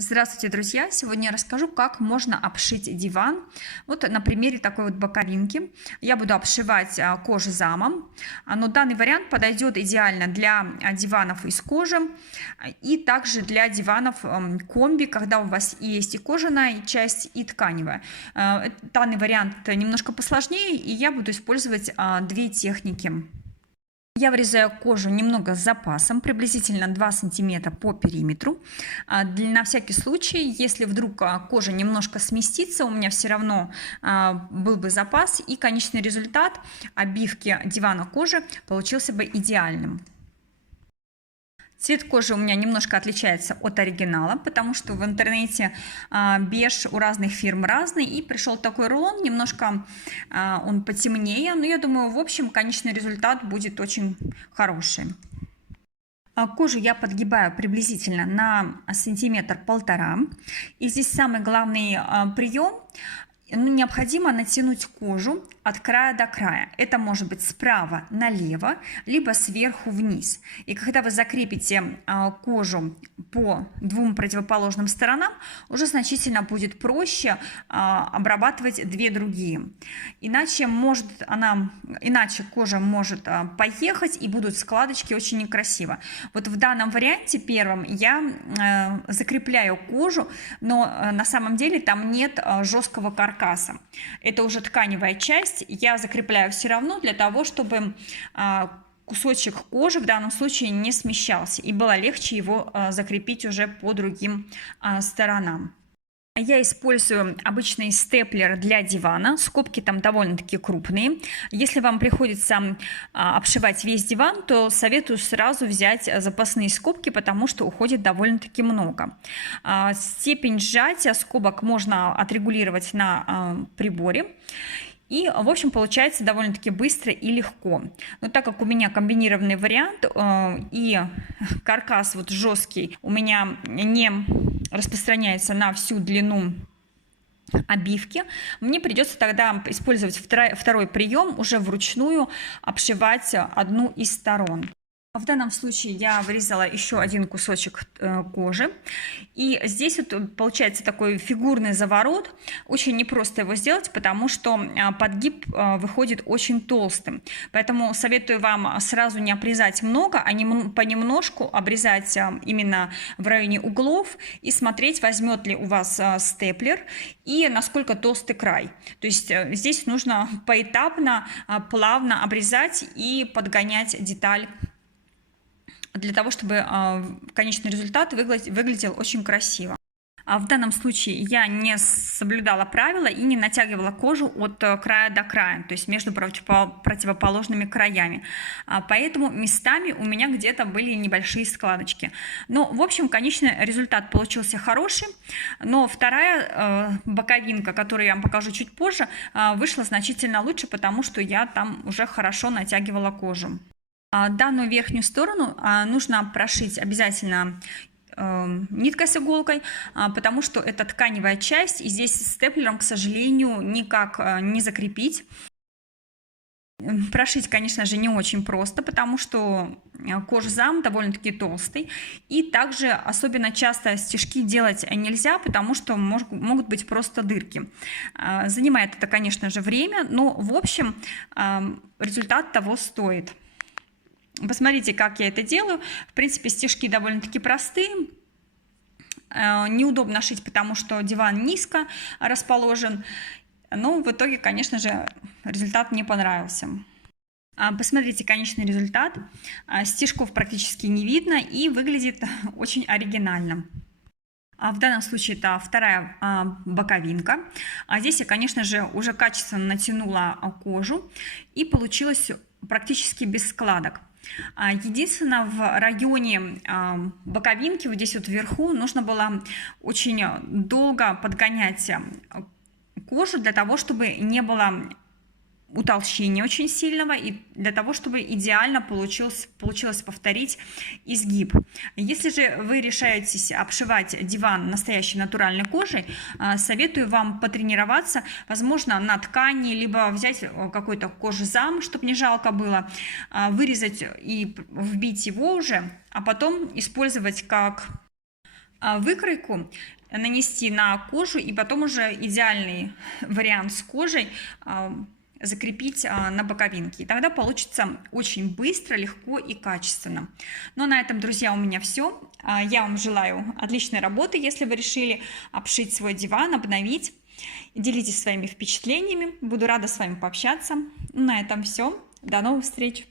Здравствуйте, друзья! Сегодня я расскажу, как можно обшить диван. Вот на примере такой вот боковинки. Я буду обшивать кожзамом, но данный вариант подойдет идеально для диванов из кожи и также для диванов комби, когда у вас есть и кожаная часть, и тканевая. Данный вариант немножко посложнее, и я буду использовать две техники. Я вырезаю кожу немного с запасом, приблизительно 2 сантиметра по периметру. На всякий случай, если вдруг кожа немножко сместится, у меня все равно был бы запас, и конечный результат обивки дивана кожи получился бы идеальным. Цвет кожи у меня немножко отличается от оригинала, потому что в интернете беж у разных фирм разный, и пришел такой рулон, немножко он потемнее, но я думаю, в общем, конечный результат будет очень хороший. Кожу я подгибаю приблизительно на сантиметр-полтора, и здесь самый главный прием. Необходимо натянуть кожу от края до края. Это может быть справа налево, либо сверху вниз. И когда вы закрепите кожу по двум противоположным сторонам, уже значительно будет проще обрабатывать две другие. Иначе кожа может поехать, и будут складочки очень некрасиво. Вот в данном варианте первом я закрепляю кожу, но на самом деле там нет жесткого каркаса. Это уже тканевая часть, я закрепляю все равно для того, чтобы кусочек кожи в данном случае не смещался и было легче его закрепить уже по другим сторонам. Я использую обычный степлер для дивана, скобки там довольно-таки крупные. Если вам приходится обшивать весь диван, то советую сразу взять запасные скобки, потому что уходит довольно-таки много. Степень сжатия скобок можно отрегулировать на приборе. И, в общем, получается довольно-таки быстро и легко. Но так как у меня комбинированный вариант и каркас вот жесткий у меня не распространяется на всю длину обивки, мне придется тогда использовать второй прием, уже вручную обшивать одну из сторон. В данном случае я вырезала еще один кусочек кожи, и здесь вот получается такой фигурный заворот. Очень непросто его сделать, потому что подгиб выходит очень толстым, поэтому советую вам сразу не обрезать много, а понемножку обрезать именно в районе углов и смотреть, возьмет ли у вас степлер и насколько толстый край. То есть здесь нужно поэтапно, плавно обрезать и подгонять деталь, для того, чтобы конечный результат выглядел очень красиво. В данном случае я не соблюдала правила и не натягивала кожу от края до края, то есть между противоположными краями. Поэтому местами у меня где-то были небольшие складочки. Но, в общем, конечный результат получился хороший, но вторая боковинка, которую я вам покажу чуть позже, вышла значительно лучше, потому что я там уже хорошо натягивала кожу. Данную верхнюю сторону нужно прошить обязательно ниткой с иголкой, потому что это тканевая часть, и здесь степлером, к сожалению, никак не закрепить. Прошить, конечно же, не очень просто, потому что кожзам довольно-таки толстый, и также особенно часто стежки делать нельзя, потому что могут быть просто дырки. Занимает это, конечно же, время, но в общем результат того стоит. Посмотрите, как я это делаю. В принципе, стежки довольно-таки простые. Неудобно шить, потому что диван низко расположен. Но в итоге, конечно же, результат мне понравился. Посмотрите конечный результат. Стежков практически не видно и выглядит очень оригинально. В данном случае это вторая боковинка. Здесь я, конечно же, уже качественно натянула кожу, и получилось практически без складок. Единственное, в районе боковинки, вот здесь вот вверху, нужно было очень долго подгонять кожу для того, чтобы не было утолщения очень сильного, и для того, чтобы идеально получилось повторить изгиб. Если же вы решаетесь обшивать диван настоящей натуральной кожей, советую вам потренироваться, возможно, на ткани, либо взять какой-то кожзам, чтобы не жалко было, вырезать и вбить его уже, а потом использовать как выкройку нанести на кожу и потом уже идеальный вариант с кожей закрепить на боковинке. И тогда получится очень быстро, легко и качественно. Но на этом, друзья, у меня все. Я вам желаю отличной работы, если вы решили обшить свой диван, обновить. Делитесь своими впечатлениями. Буду рада с вами пообщаться. На этом все. До новых встреч!